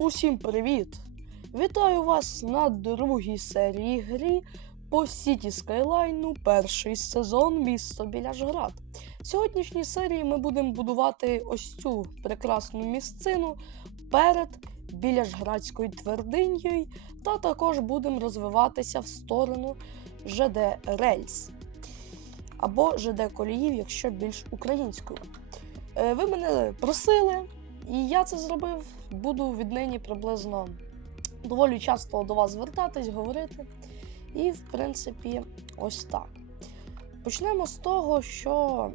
Усім привіт! Вітаю вас на другій серії грі по Сіті Скайлайну, перший сезон місто Біляжград. В сьогоднішній серії ми будемо будувати ось цю прекрасну місцину перед Біляжградською твердиньою, та також будемо розвиватися в сторону ЖД Рельс або ЖД Коліїв, якщо більш українською. Е, Ви мене просили, і я це зробив. Буду віднині приблизно доволі часто до вас звертатись, говорити. І, в принципі, ось так. Почнемо з того, що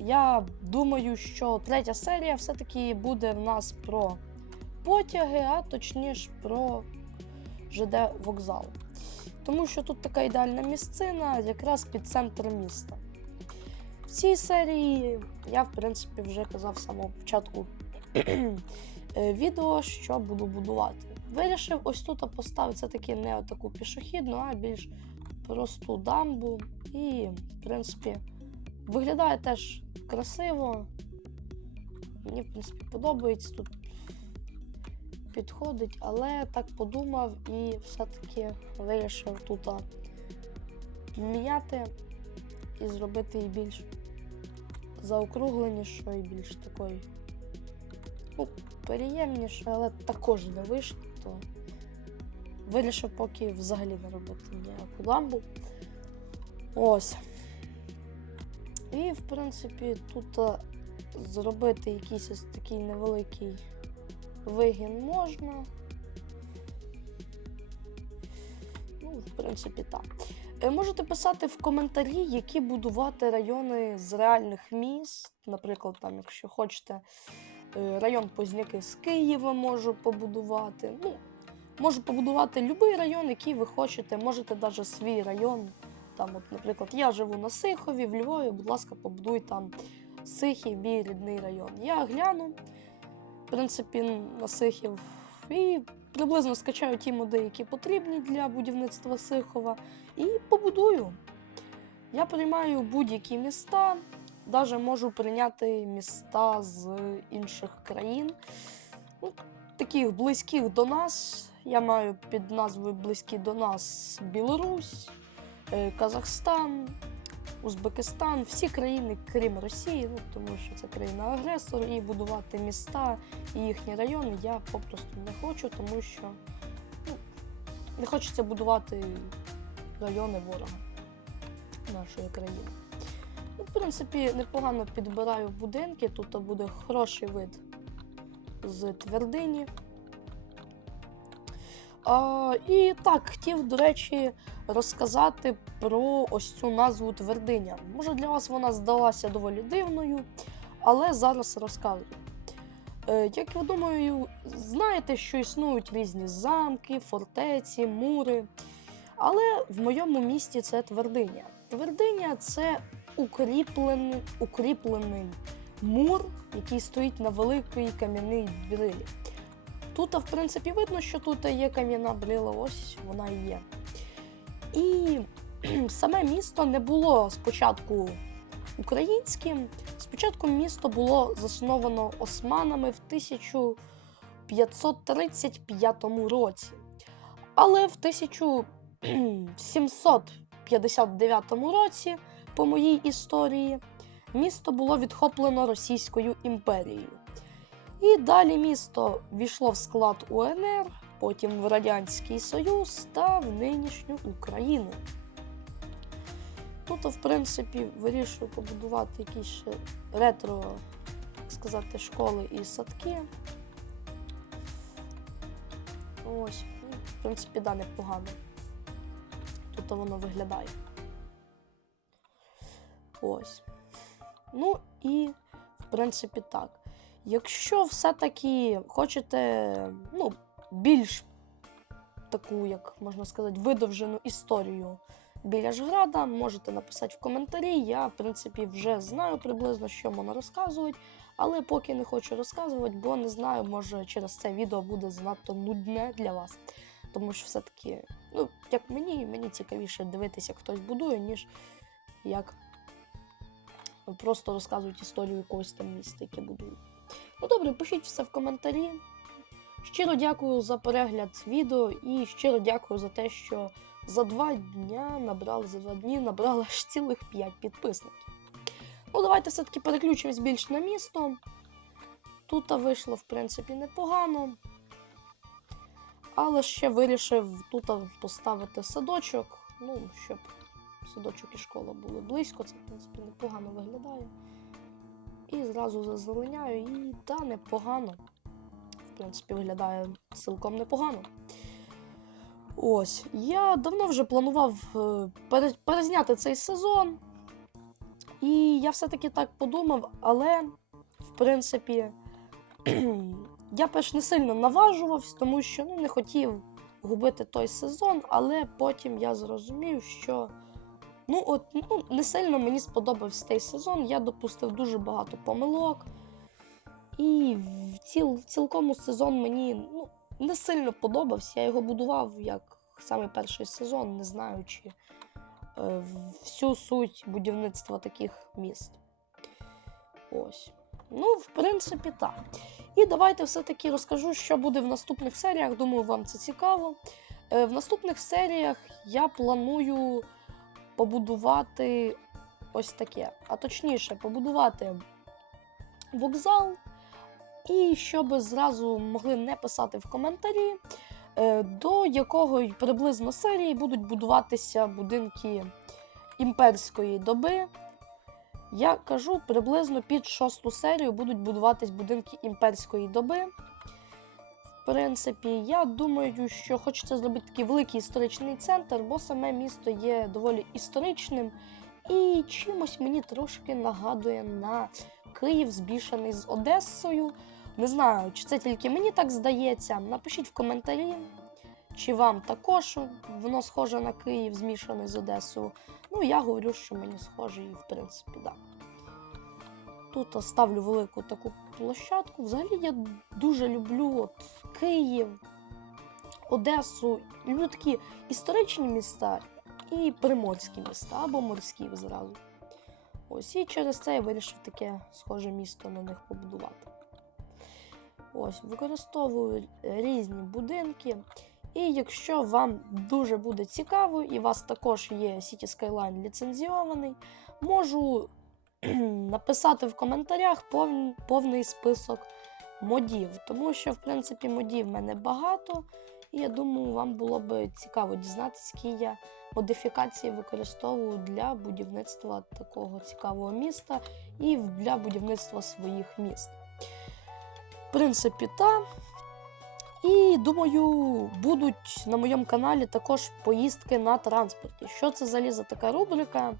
я думаю, що третя серія все-таки буде в нас про потяги, а точніше про ЖД вокзал. Тому що тут така ідеальна місцина, якраз під центр міста. В цій серії я, в принципі, вже казав з самого початку відео, що буду будувати. Вирішив ось тут поставити це таки не таку пішохідну, а більш просту дамбу. І, в принципі, виглядає теж красиво. Мені, в принципі, подобається тут підходить, але так подумав і все-таки вирішив тут міняти і зробити її більш заокругленішою більш такою ну, приємніше, але також не вийшло, то вирішив поки взагалі не робити ніяку ламбу. Ось. І, в принципі, тут зробити якийсь ось такий невеликий вигін можна. Ну, в принципі, так. Е, Можете писати в коментарі, які будувати райони з реальних міст. Наприклад, там, якщо хочете е, район Позняки з Києва можу побудувати. Ну, можу побудувати будь-який район, який ви хочете. Можете навіть свій район. Там, от, наприклад, я живу на Сихові, в Львові, будь ласка, побудуй там Сихів, мій рідний район. Я гляну, в принципі, на Сихів і приблизно скачаю ті моди, які потрібні для будівництва Сихова, і побудую. Я приймаю будь-які міста, навіть можу прийняти міста з інших країн, ну, таких близьких до нас. Я маю під назвою близькі до нас Білорусь, е, Казахстан, Узбекистан, всі країни, крім Росії, ну, тому що це країна-агресор, і будувати міста і їхні райони я попросту не хочу, тому що ну, не хочеться будувати райони ворога нашої країни. Ну, в принципі, непогано підбираю будинки, тут буде хороший вид з твердині. А, і так, хотів, до речі, розказати про ось цю назву твердиня. Може, для вас вона здалася доволі дивною, але зараз розкажу. Е, як ви думаю, знаєте, що існують різні замки, фортеці, мури. Але в моєму місті це твердиня. Твердиня це укріплений, укріплений мур, який стоїть на великій кам'яній брилі. Тут, в принципі, видно, що тут є кам'яна брила, ось вона і є. І саме місто не було спочатку українським. Спочатку місто було засновано османами в 1535 році. Але в 1759 році, по моїй історії, місто було відхоплено Російською імперією. І далі місто війшло в склад УНР, потім в Радянський Союз та в нинішню Україну. Тут, в принципі, вирішую побудувати якісь ретро, так сказати, школи і садки. Ось, ну, в принципі, да, непогано. Тут воно виглядає. Ось. Ну і, в принципі, так. Якщо все-таки хочете ну, більш таку, як можна сказати, видовжену історію біля Жграда, можете написати в коментарі. Я, в принципі, вже знаю приблизно, що можна розказувати, але поки не хочу розказувати, бо не знаю, може через це відео буде занадто нудне для вас. Тому що все-таки, ну, як мені, мені цікавіше дивитися, як хтось будує, ніж як просто розказують історію якогось там міста, яке будують. Ну добре, пишіть все в коментарі. Щиро дякую за перегляд відео і щиро дякую за те, що за два дня набрали за два дні набрали аж цілих 5 підписників. Ну, давайте все-таки переключимось більш на місто. Тут вийшло, в принципі, непогано. Але ще вирішив тут поставити садочок, ну, щоб садочок і школа були близько, це, в принципі, непогано виглядає. І зразу зазеленяю, і та непогано. В принципі, виглядає цілком непогано. Ось, я давно вже планував е, перезняти цей сезон. І я все-таки так подумав, але, в принципі, я перш не сильно наважувався, тому що ну, не хотів губити той сезон, але потім я зрозумів, що ну, от, ну, не сильно мені сподобався цей сезон. Я допустив дуже багато помилок. І в ціл, в цілкому сезон мені ну, не сильно подобався. Я його будував як саме перший сезон, не знаючи е, всю суть будівництва таких міст. Ось. Ну, в принципі, так. І давайте все-таки розкажу, що буде в наступних серіях. Думаю, вам це цікаво. Е, В наступних серіях я планую побудувати ось таке. А точніше, побудувати вокзал. І щоб зразу могли не писати в коментарі, е, до якого приблизно серії будуть будуватися будинки імперської доби. Я кажу, приблизно під шосту серію будуть будуватись будинки імперської доби. Принципі, я думаю, що хочеться зробити такий великий історичний центр, бо саме місто є доволі історичним і чимось мені трошки нагадує на Київ, збільшений з Одесою. Не знаю, чи це тільки мені так здається. Напишіть в коментарі, чи вам також воно схоже на Київ, змішаний з Одесою. Ну, я говорю, що мені схоже, і в принципі, так. Да. Тут ставлю велику таку площадку. Взагалі я дуже люблю от Київ, Одесу. Люблю такі історичні міста і приморські міста або морські зразу. Ось і через це я вирішив таке схоже місто на них побудувати. Ось, використовую різні будинки. І якщо вам дуже буде цікаво, і у вас також є City Skyline ліцензіований, можу написати в коментарях пов- повний список модів. Тому що, в принципі, модів в мене багато, і я думаю, вам було б цікаво дізнатися, які я модифікації використовую для будівництва такого цікавого міста і для будівництва своїх міст. В принципі, так. І думаю, будуть на моєму каналі також поїздки на транспорті. Що це взагалі за така рубрика?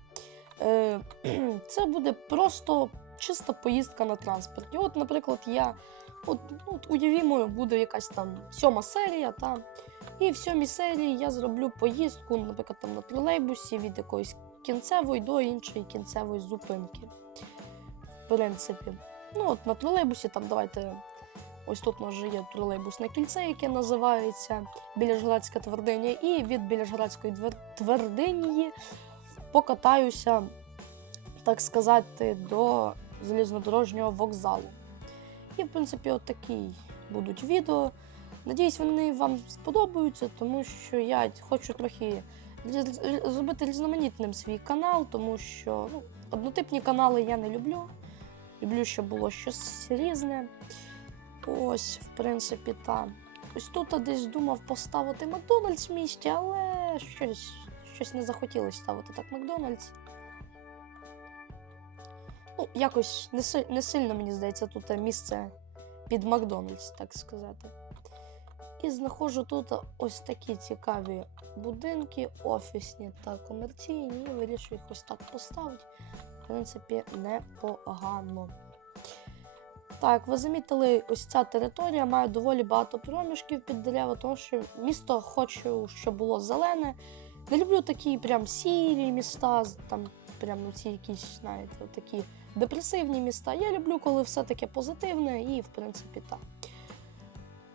Е, це буде просто чиста поїздка на транспорті. От, наприклад, я от, ну, от уявімо, буде якась там сьома серія, та, і в сьомій серії я зроблю поїздку, наприклад, там на тролейбусі від якоїсь кінцевої до іншої кінцевої зупинки. В принципі. Ну, от на тролейбусі там давайте. Ось тут у нас вже є тролейбусне кільце, яке називається Біляжградська твердиня, і від Біляжградської твердині покатаюся, так сказати, до залізнодорожнього вокзалу. І, в принципі, от такі будуть відео. Надіюсь, вони вам сподобаються, тому що я хочу трохи зробити різноманітним свій канал, тому що ну, однотипні канали я не люблю. Люблю, щоб було щось різне. Ось, в принципі, так. Ось тут десь думав поставити Макдональдс в місті, але щось, щось не захотілося ставити так Макдональдс. Ну, якось не, си- не сильно, мені здається, тут місце під Макдональдс, так сказати. І знаходжу тут ось такі цікаві будинки, офісні та комерційні, і вирішую їх ось так поставити. В принципі, непогано. Так, ви замітили, ось ця територія має доволі багато проміжків під дерева, тому що місто хочу, щоб було зелене. Не люблю такі прям сірі міста, там прям ці якісь, знаєте, такі депресивні міста. Я люблю, коли все таке позитивне, і в принципі так.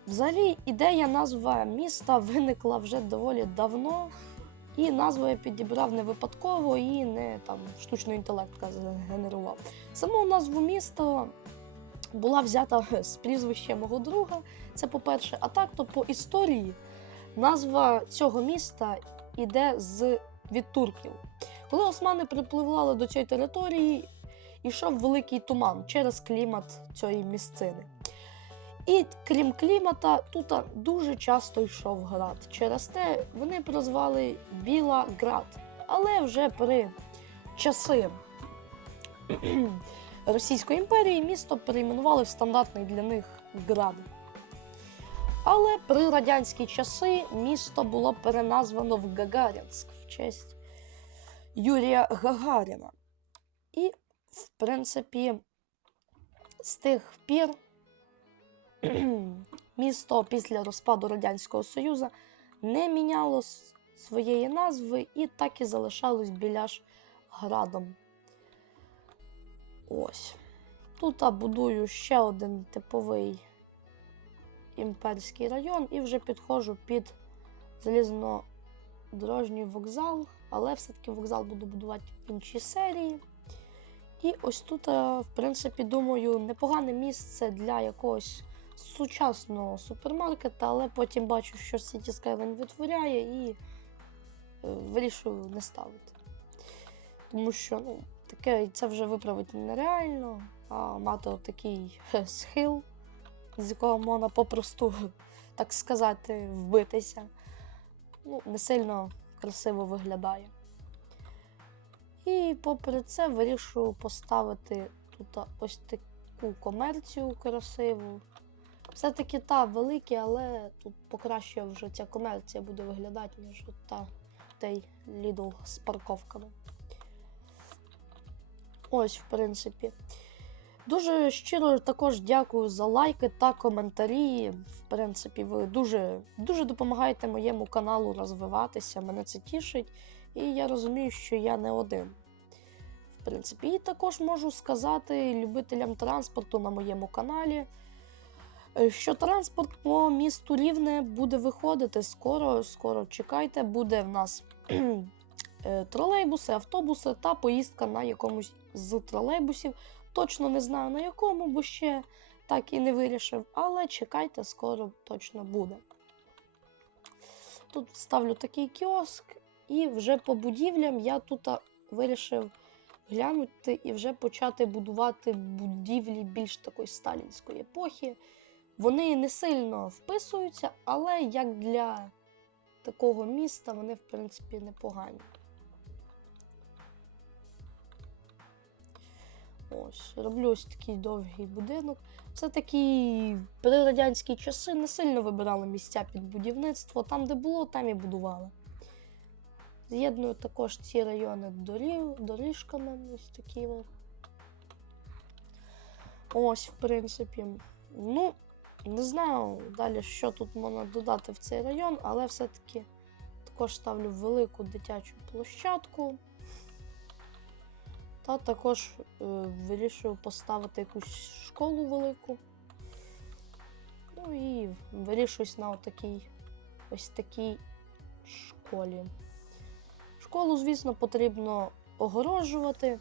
Взагалі, ідея назва міста виникла вже доволі давно, і назву я підібрав не випадково і не там штучний інтелект згенерував. Саму назву міста була взята з прізвища мого друга. Це по-перше, а так, то по історії назва цього міста іде з від турків. Коли османи припливали до цієї території, йшов великий туман через клімат цієї місцини. І крім клімата, тут дуже часто йшов град. Через те вони прозвали Біла Град. Але вже при часи Російської імперії місто перейменували в стандартний для них град. Але при радянські часи місто було переназвано в Гагарінськ в честь Юрія Гагаріна. І, в принципі, з тих пір місто після розпаду Радянського Союзу не міняло своєї назви і так і залишалось біляш градом. Ось. Тут я будую ще один типовий імперський район і вже підходжу під залізнодорожній вокзал, але все-таки вокзал буду будувати в іншій серії. І ось тут, е, в принципі, думаю, непогане місце для якогось сучасного супермаркета, але потім бачу, що City Skyline витворяє і е, вирішую не ставити. Тому що ну, таке це вже виправити нереально, а мати отакий схил, з якого можна попросту, так сказати, вбитися. Ну, не сильно красиво виглядає. І попри це вирішую поставити тут ось таку комерцію красиву. Все-таки та великі, але тут покраще вже ця комерція буде виглядати, ніж та той Lidl з парковками. Ось, в принципі. Дуже щиро також дякую за лайки та коментарі. В принципі, ви дуже, дуже допомагаєте моєму каналу розвиватися. Мене це тішить. І я розумію, що я не один. Принципі, і також можу сказати любителям транспорту на моєму каналі, е, що транспорт по місту Рівне буде виходити скоро. Скоро чекайте, буде в нас е, тролейбуси, автобуси та поїздка на якомусь з тролейбусів. Точно не знаю на якому, бо ще так і не вирішив, але чекайте, скоро точно буде. Тут ставлю такий кіоск, і вже по будівлям я тут вирішив глянути і вже почати будувати будівлі більш такої сталінської епохи. Вони не сильно вписуються, але як для такого міста вони, в принципі, непогані. Ось, роблю ось такий довгий будинок. Все-таки при радянські часи не сильно вибирали місця під будівництво. Там, де було, там і будували. З'єдную також ці райони доріг, доріжками. Ось такі. Ось, в принципі. Ну, не знаю далі, що тут можна додати в цей район, але все-таки також ставлю велику дитячу площадку. Та також е, вирішую поставити якусь школу велику. Ну і вирішуюсь на отакій, ось такій школі. Школу, звісно, потрібно огорожувати.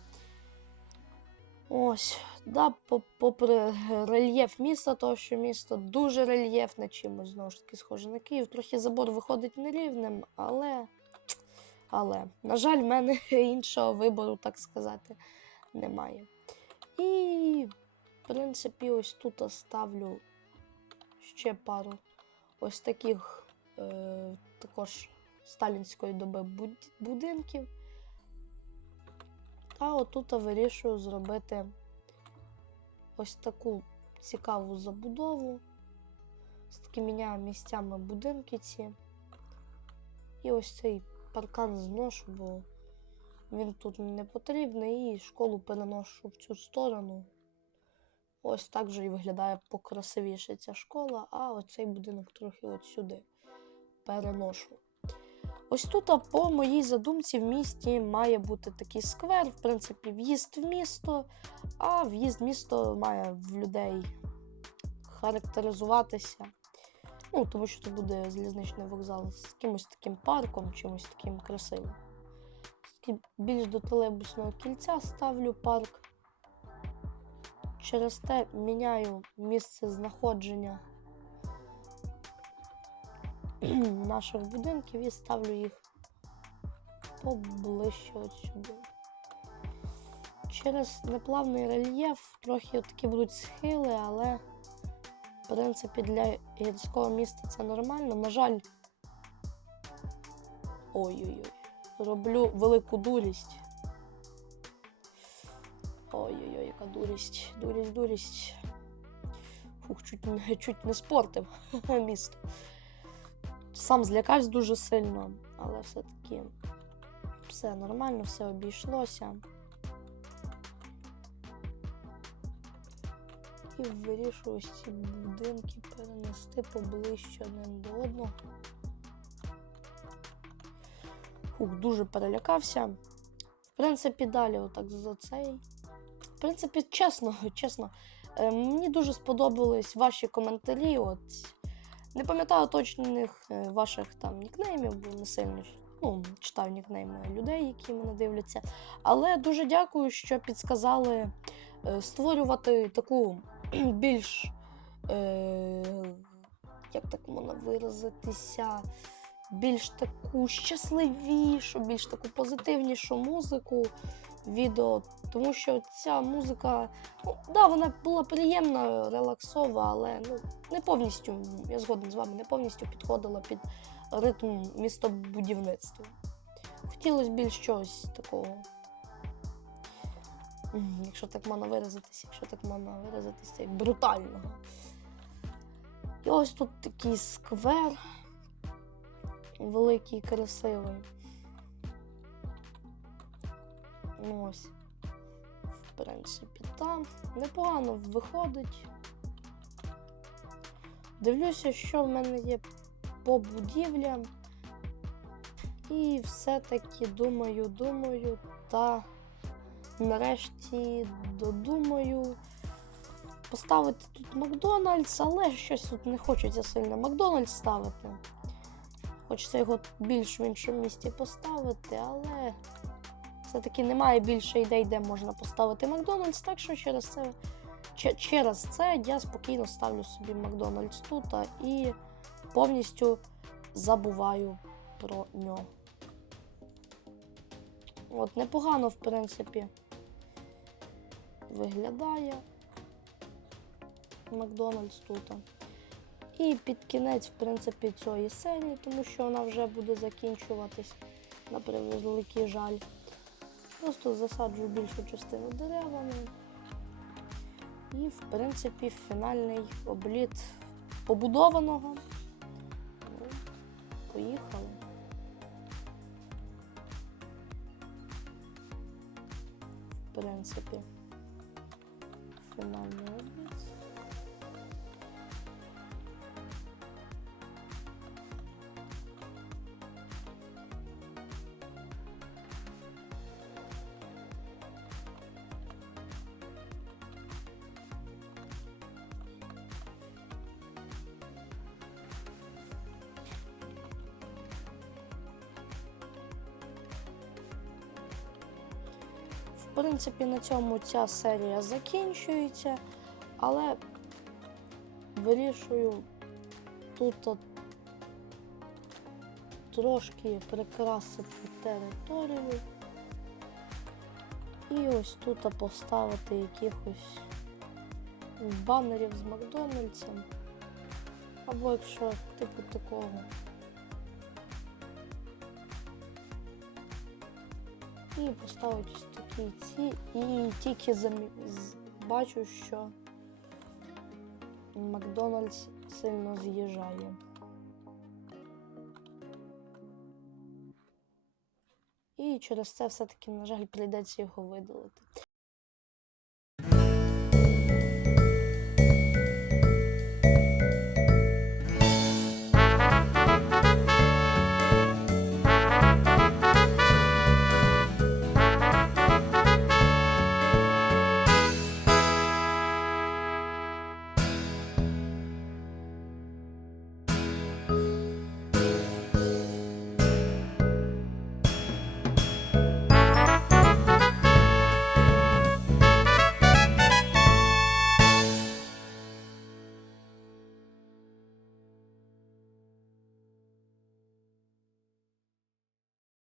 Ось, да, попри рельєф міста, того що місто дуже рельєфне, чимось знову ж таки схоже на Київ. Трохи забор виходить нерівним, але. Але, на жаль, в мене іншого вибору, так сказати, немає. І, в принципі, ось тут ставлю ще пару ось таких е, також сталінської доби будинків. Та отут вирішую зробити ось таку цікаву забудову. З таки міняю місцями будинки ці. І ось цей паркан зношу, бо він тут не потрібний, і школу переношу в цю сторону. Ось так же і виглядає покрасивіше ця школа, а оцей будинок трохи от сюди переношу. Ось тут, по моїй задумці, в місті має бути такий сквер, в принципі, в'їзд в місто, а в'їзд в місто має в людей характеризуватися. Ну, тому що це буде залізничний вокзал з якимось таким парком, чимось таким красивим. Більш до тролейбусного кільця ставлю парк. Через те міняю місце знаходження наших будинків і ставлю їх поближче от сюди. Через неплавний рельєф трохи такі будуть схили, але в принципі для гірського міста це нормально. На жаль, ой-ой-ой, роблю велику дурість. Ой-ой-ой, яка дурість, дурість, дурість. Фух, чуть чуть не спортив місто. Сам злякався дуже сильно, але все-таки все нормально, все обійшлося. І вирішую ці будинки перенести поближче один до одного. Фух, дуже перелякався. В принципі, далі отак за цей. В принципі, чесно, чесно, е, мені дуже сподобались ваші коментарі. От не пам'ятаю точних е, ваших там нікнеймів, бо не сильно ну, читаю нікнейми людей, які мене дивляться. Але дуже дякую, що підсказали е, створювати таку більш, е, як так можна виразитися, більш таку щасливішу, більш таку позитивнішу музику відео. Тому що ця музика, ну, да, вона була приємна, релаксова, але ну, не повністю, я згоден з вами, не повністю підходила під ритм містобудівництва. Хотілося більш чогось такого. Якщо так можна виразитись, якщо так можна виразитися, і брутального. І ось тут такий сквер великий, красивий. Ну ось, в принципі, там непогано виходить. Дивлюся, що в мене є по будівлям. І все-таки думаю, думаю, та нарешті додумаю поставити тут Макдональдс, але щось тут не хочеться сильно Макдональдс ставити. Хочеться його більш в іншому місці поставити, але все-таки немає більше ідей, де можна поставити Макдональдс, так що через це, через це я спокійно ставлю собі Макдональдс тут і повністю забуваю про нього. От, непогано, в принципі, виглядає Макдональдс тут. І під кінець, в принципі, цієї серії, тому що вона вже буде закінчуватись на превеликий жаль. Просто засаджую більшу частину деревами. І, в принципі, фінальний обліт побудованого. Ну, поїхали. В принципі, фінальний обліт. Принципі, на цьому ця серія закінчується, але вирішую тут от трошки прикрасити територію. І ось тут поставити якихось банерів з Макдональдсом. Або якщо типу такого. І поставити ось такі ці. І тільки зам... бачу, що Макдональдс сильно з'їжджає. І через це все-таки, на жаль, прийдеться його видалити.